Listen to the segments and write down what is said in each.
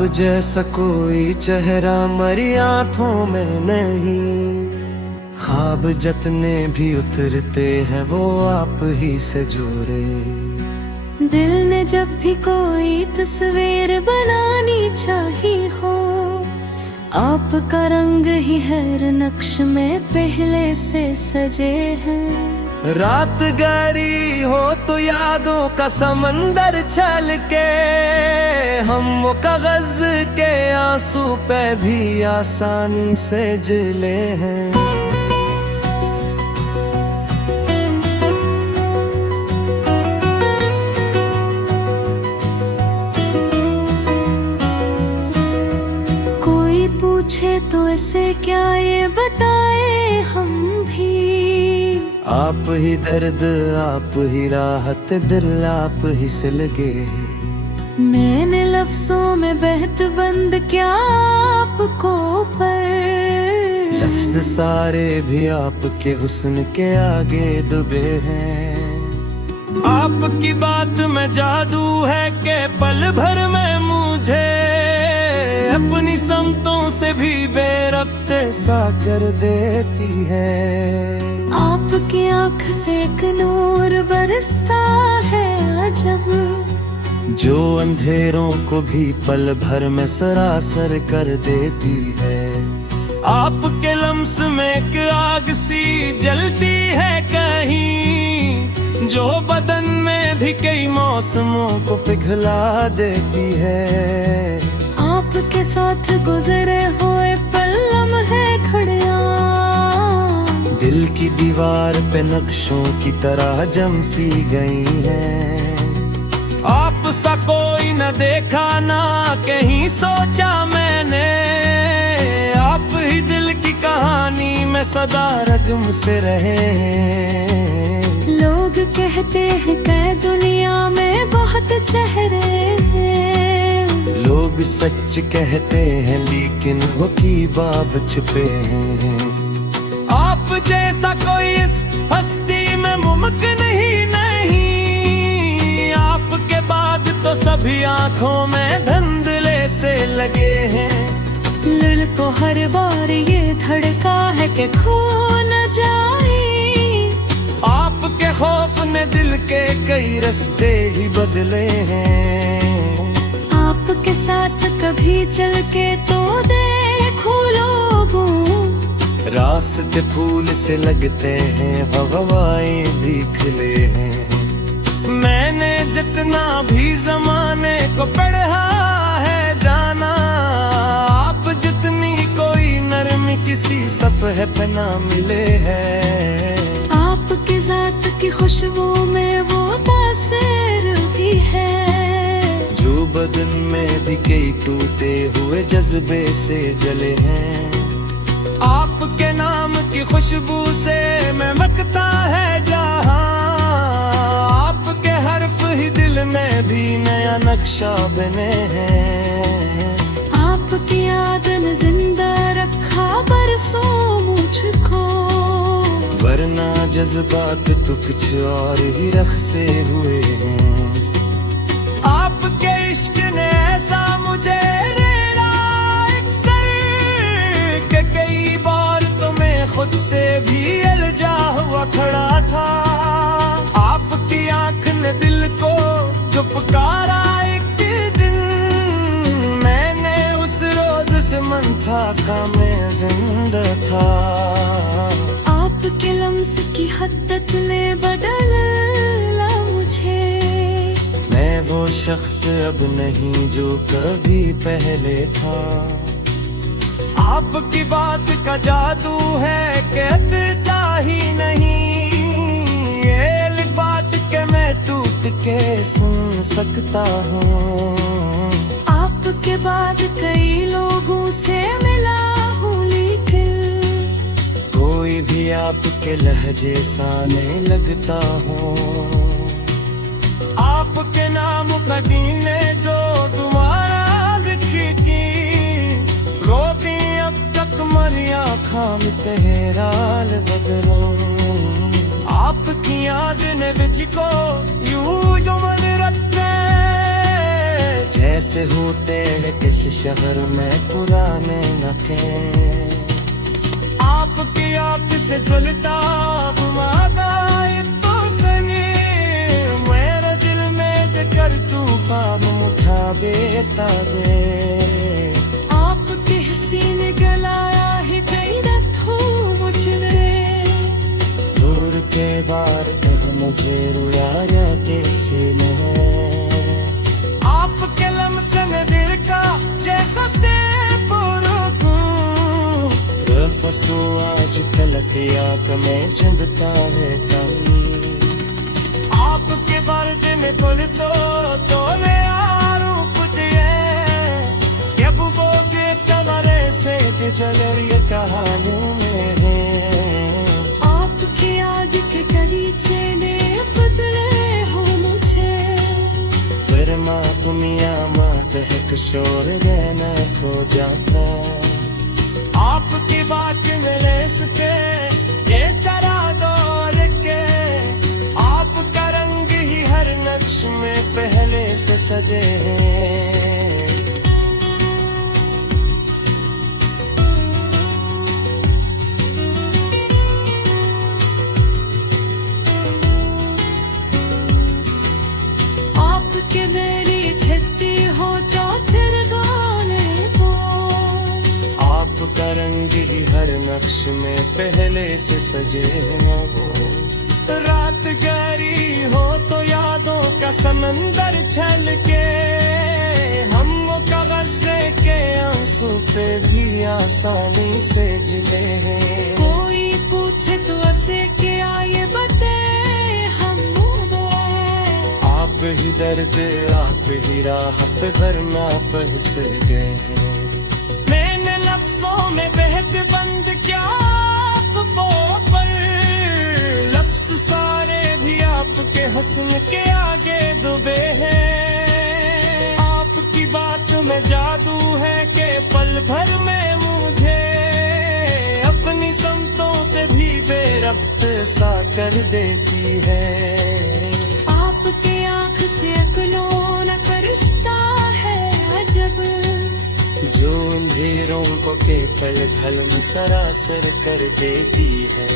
आप जैसा कोई चेहरा मरी आंखों में नहीं, ख्वाब जितने भी उतरते हैं वो आप ही से जुड़े। दिल ने जब भी कोई तस्वीर बनानी चाही हो, आपका रंग ही हर नक्श में पहले से सजे हैं। रात गहरी हो तो यादों का समंदर छल के, हम वो कागज के आंसू पे भी आसानी से जिले हैं। कोई पूछे तो ऐसे क्या ये बताए हम भी, आप ही दर्द आप ही राहत दिल आप ही से लगे। मैंने लफ्जों में बहत बंद क्या आपको, पर लफ्ज सारे भी आपके हुस्न के आगे दबे हैं। आपकी बात में जादू है कि पल भर में मुझे अपनी समतों से भी बेरब्ते सा कर देती है। आपकी आँख से एक नूर बरसता है अजब, जो अंधेरों को भी पल भर में सरासर कर देती है। आपके लम्स में एक आग सी जलती है कहीं, जो बदन में भी कई मौसमों को पिघला देती है। आपके साथ गुजरे हुए पल लम्हे खड़िया, दिल की दीवार पे नक्शों की तरह जम सी गई हैं। आप सा कोई न देखा ना कहीं सोचा मैंने, आप ही दिल की कहानी में सदा रगम से रहे हैं। लोग कहते हैं कि दुनिया में बहुत चेहरे हैं, लोग सच कहते हैं लेकिन वो की बाब छुपे हैं। आप जैसा कोई इस हस्ती में मुमकिन ही नहीं, आपके बाद तो सभी आंखों में धंधले से लगे हैं। दिल को हर बार ये धड़का है कि खो न जाए, आपके खौफ ने दिल के कई रास्ते ही बदले हैं। आपके साथ कभी चल के तो देखो लोगों, रास्ते फूल से लगते हैं हवाएं भी खिले हैं। मैंने जितना भी जमाने को पढ़ा है जाना, आप जितनी कोई नरमी किसी सफ़हे पे ना मिले हैं। आपके ज़ात की खुशबू में वो तासीर भी है, जो बदन में भी कई टूटे हुए जज्बे से जले हैं। आपके नाम की खुशबू से महकता है जहां, आपके हर्फ ही दिल में भी नया नक्शा बने हैं। आपकी याद ने जिंदा रखा बरसों मुझको, वरना जज्बात तो कुछ और ही रख से हुए हैं। आपके इश्क ने ऐसा मुझे खुद से भी अलजा हुआ खड़ा था। आपकी आंख ने दिल को जो पुकारा एक दिन, मैंने उस रोज से मन था का मैं जिंदा था। आपके लम्स की हद्दत ने बदला मुझे, मैं वो शख्स अब नहीं जो कभी पहले था। आपकी बात का जादू है कहता ही नहीं, ये बात के मैं टूट के सुन सकता हूँ। आपके बाद कई लोगों से मिला हूँ लेकिन कोई भी आपके लहजे सा नहीं लगता हूँ। आपके नाम का गिने जो तुम्हारा लिखी की, रोती अब तक मरिया खाम तेराल बदलूं। आपकी याद ने बिज को यूं जो मन रखे, कैसे होते हैं किस शहर में पुराने नखे। आपकी आँख से चलता घुमाता तो सही, मेरे दिल में जकर तूफान उठा बेताबे। आपके हसीन गलाया ही कई रखूं मुझने, दूर के बार तक मुझे रुलाया कैसे ने। आपके लम्से में दिल का जैसे फसू आज कलक याक में चंदता रहता। आपके पर्दे में कुल तो चोले आरूप दिए, ये वो के कमरे से जलरिए कहानियों में है। आपके आगे के गलीचे ने बदले हो मुझे, फिर माँ दुनिया माँ तहक शोर रहना खो जाता। आपकी बात मिले सके ये चरा दौर के, आपका रंग ही हर नक्श में पहले से सजे हैं। आपके मेरी छत्ती हो चौचर गाने को, आपका रंग ही हर नक्श में पहले से सजे न हो। रात गहरी हो तो यादों का समंदर छल के, हम वो कागज के आंसू पे भी आसानी से जिले हैं। कोई पूछे तो ऐसे के आए बते हम वो, आप ही दर्द आप ही राह पे भरना बरस गए हैं। मैंने लफ्जों में बहक बंद क्या आपको, पर लफ्ज सारे भी आपके हस्न के आगे डूबे हैं। आपकी बात में जादू है कि पल भर में मुझे अपनी समतों से भी बेरब्त सा कर देती है। आपके आँख से अकलों न करता है अजब, जो अंधेरों को केवल घलम सरासर कर देती है।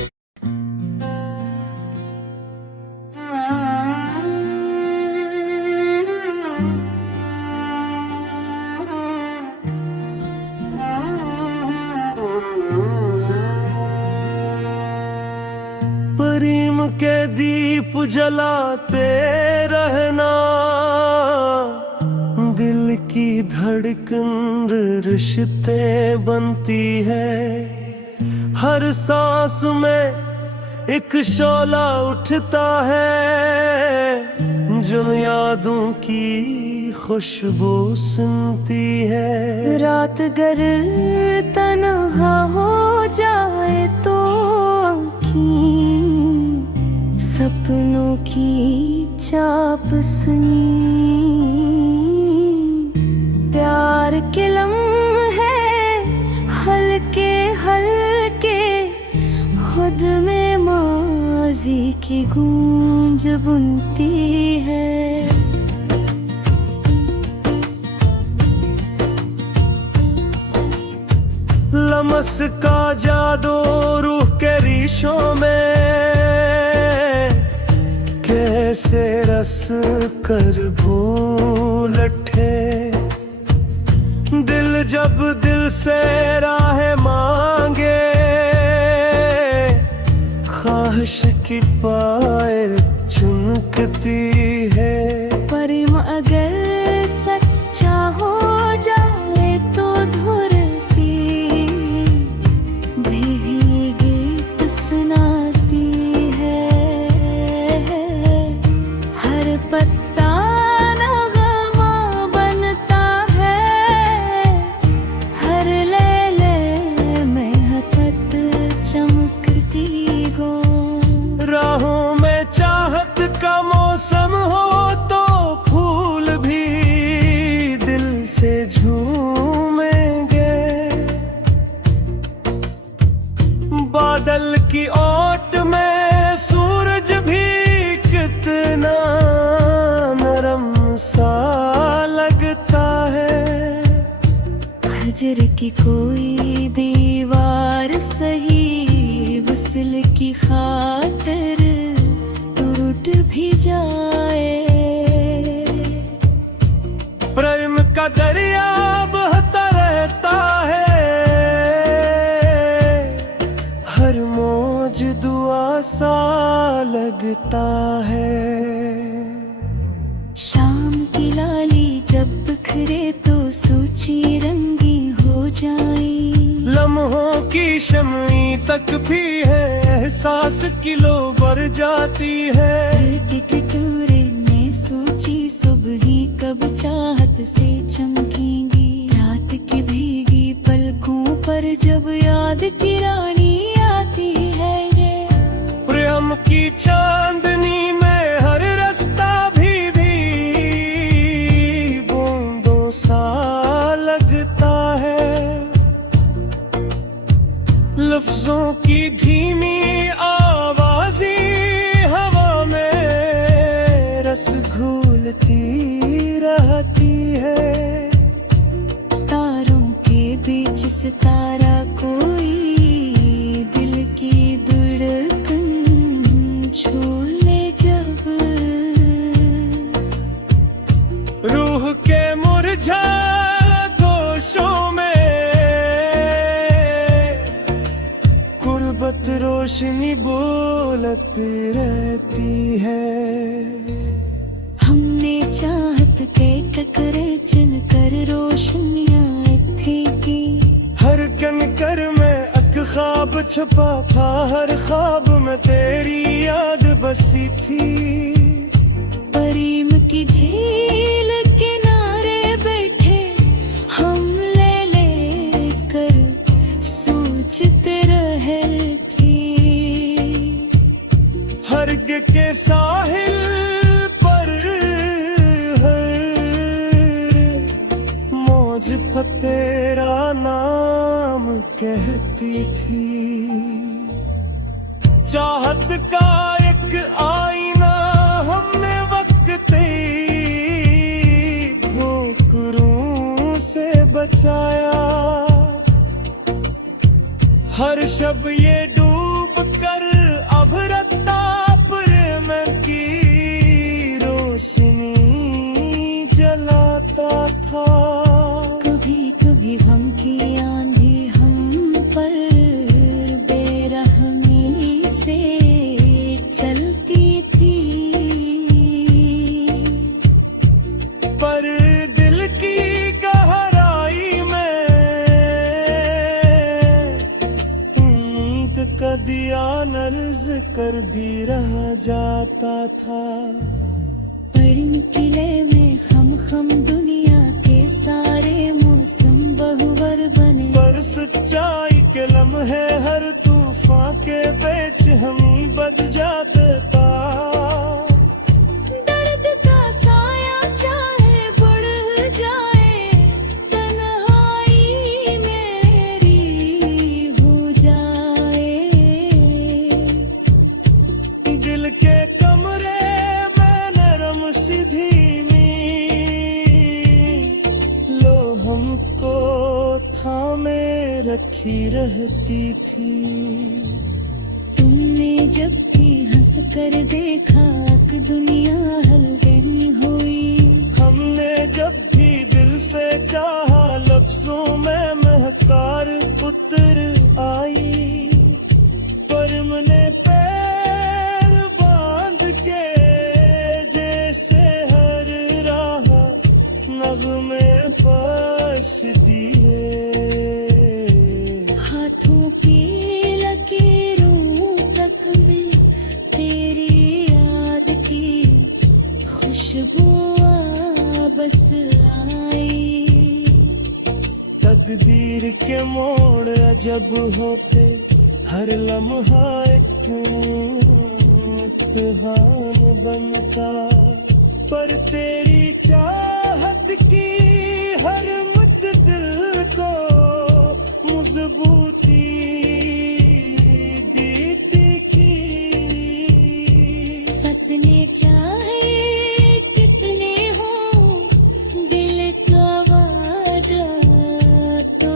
प्रेम के दीप जलाते रहना, दिल की धड़कन रिश्ते बनती है। हर सांस में एक शोला उठता है, जो यादों की खुशबू सुनती है। रात गर तन्हा हो जाए तो सपनों की चाप सुनी, प्यार के लम्हे हल्के हल्के खुद में माजी की गूंज बुनती है। लमस का जादू रूह के रेशों में कैसे रस कर भूल उठे। दिल जब दिल से राह मांगे, ख्वाहिश की पायल चुनकती है। प्रेम अगर सच्चा हो जाए तो धुरती भी गीत सुनाती है। हर पत्ता नगमा बनता है, हर लैले में हकत चमकती गो। राहों में चाहत का मौसम हो तो फूल भी दिल से झूमेंगे। बादल की ओट में सूरज भी कितना नरम सा लगता नजर की कोई दीवार सही वसल की खातिर टूट भी जाए। प्रेम का दरिया बहता रहता है, हर मौज दुआ सा लगता है। शाम की लाली जब बिखरे तो सूची रंगी हो जाए। लम्हों की शमई तक भी है एहसास किलो बढ़ जाती है। के टूरे में सोची सुबह ही कब चाहत से चमकेंगी। रात की भीगी पलकों पर जब याद की रानी आती है ये। प्रेम की चांदनी में हर रास्ता भी बूंदों सा लगता है। लफ्जों की धीमी आवाज़ी हवा में रस घोलती रहती है। तारों के बीच सितारा कोई दिल की धड़कन छू ले जब। रूह के मुरझा गोशों में गुर्बत रोशनी बोलती रहती है। हमने चाहत के टकरे चुन कर रोशनियां थे की। हर कनकर में अक ख्वाब छुपा था, हर ख्वाब में तेरी याद बसी थी। परीम की झील किनारे बैठे हम ले कर सोचते रहे थे। हर्ग के साहिल पर मौज पर तेरा नाम कहती थी। चाहत का एक आईना हमने वक्त ठोकरों से बचाया। हर शब ये डूब कर अब रत्ता प्रेम की रोशनी जलाता था। कभी कभी गम की आंधी हम पर बेरहमी से चलती थी। पर दिल की गहराई में उम्मीद का दिया नर्ज कर भी रह जाता था। पर किले में हम दुनिया के सारे मौसम बहुवर बने। पर सच्चाई के लम्हे हर तूफान के बीच हमी बद जाते था। दर्द का साया चाहे बढ़ जाए, तन्हाई मेरी हो जाए। दिल के कमरे में नरम सीधी लो हमको थामे रखी रहती थी। तुमने जब भी हंस कर देखा कि दुनिया हल्की हुई। हमने जब भी दिल से चाहा लफ्जों में महकार उतर आई। पर मैंने पैर बांध के जैसे हर राह नगमे पास दिए। हाथों की लकीरों तक में तेरी याद की खुशबू बस आई। तकदीर के मोड़ अजब होते, हर लम्हा एक इम्तिहान बनता। पर तेरी चाहत की हर मत दिल को मजबूती देती की। फसने चाहे कितने हो दिल का वादा तो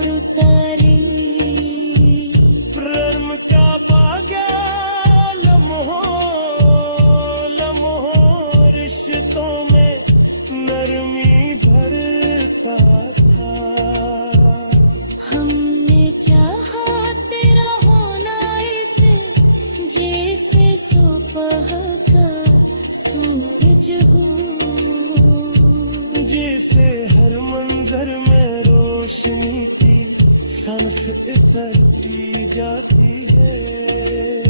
सुबह का सूरज हूँ, जिसे हर मंजर में रोशनी की सांस उतरती जाती है।